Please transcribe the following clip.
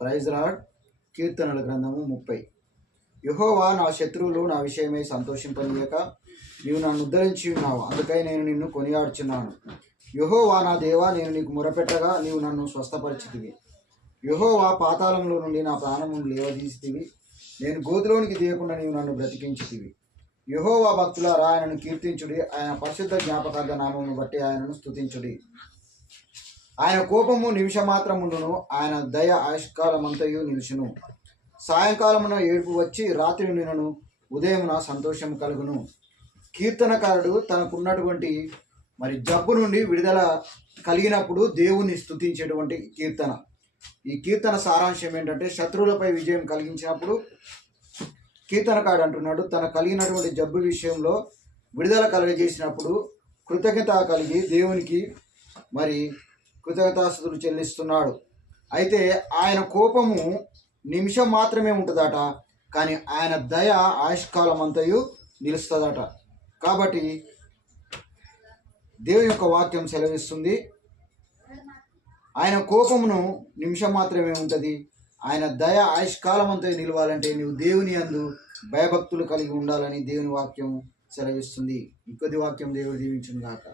Praise lord. కీర్తనల గ్రంథము 30. యెహోవా నా శత్రువులు నా విషయమై సంతోషింపనీయక నీవు నన్ను ఉద్ధరించి ఉన్నావు, అందుకై నేను నిన్ను కొనియాడుచున్నాను. యెహోవా నా దేవా, నేను నీకు మొరపెట్టగా నీవు నన్ను స్వస్థపరిచితివి. యెహోవా పాతాళంలో నుండి నా ప్రాణమును లేవదీసితివి. నేను గోతిలోనికి తీయకుండా నీవు నన్ను బ్రతికించితివి. యెహోవా భక్తులారా ఆయనను కీర్తించుడి, ఆయన పరిశుద్ధ జ్ఞాపకార్థ నామమును బట్టి ఆయనను స్తుతించుడి. ఆయన కోపము నిమిషమాత్రముండును, ఆయన దయ ఆయుష్కాలమంతయు నిలుచును. సాయంకాలమున ఏడుపు వచ్చి రాత్రి నినను, ఉదయమున సంతోషం కలుగును. కీర్తనకారుడు తనకున్నటువంటి జబ్బు నుండి విడుదల కలిగినప్పుడు దేవుని స్తుతించేటువంటి కీర్తన. ఈ కీర్తన సారాంశం ఏంటంటే, శత్రువులపై విజయం కలిగించినప్పుడు కీర్తనకారుడు అంటున్నాడు, తన కలిగినటువంటి జబ్బు విషయంలో విడుదల కలుగజేసినప్పుడు కృతజ్ఞత కలిగి దేవునికి కృతజ్ఞతాస్తుతులు చెల్లిస్తున్నాడు. అయితే ఆయన కోపము నిమిషం మాత్రమే ఉంటుందట, కానీ ఆయన దయ ఆయుష్కాలం అంతయు నిలుస్తుందట. కాబట్టి దేవుని యొక్క వాక్యం సెలవిస్తుంది, ఆయన కోపమును నిమిషం మాత్రమే ఉంటుంది, ఆయన దయ ఆయుష్కాలం అంతా నిలవాలంటే నీవు దేవుని యందు భయభక్తులు కలిగి ఉండాలని దేవుని వాక్యం సెలవిస్తుంది. ఇంకొద్ది వాక్యం దేవుడు దీవించును గాక.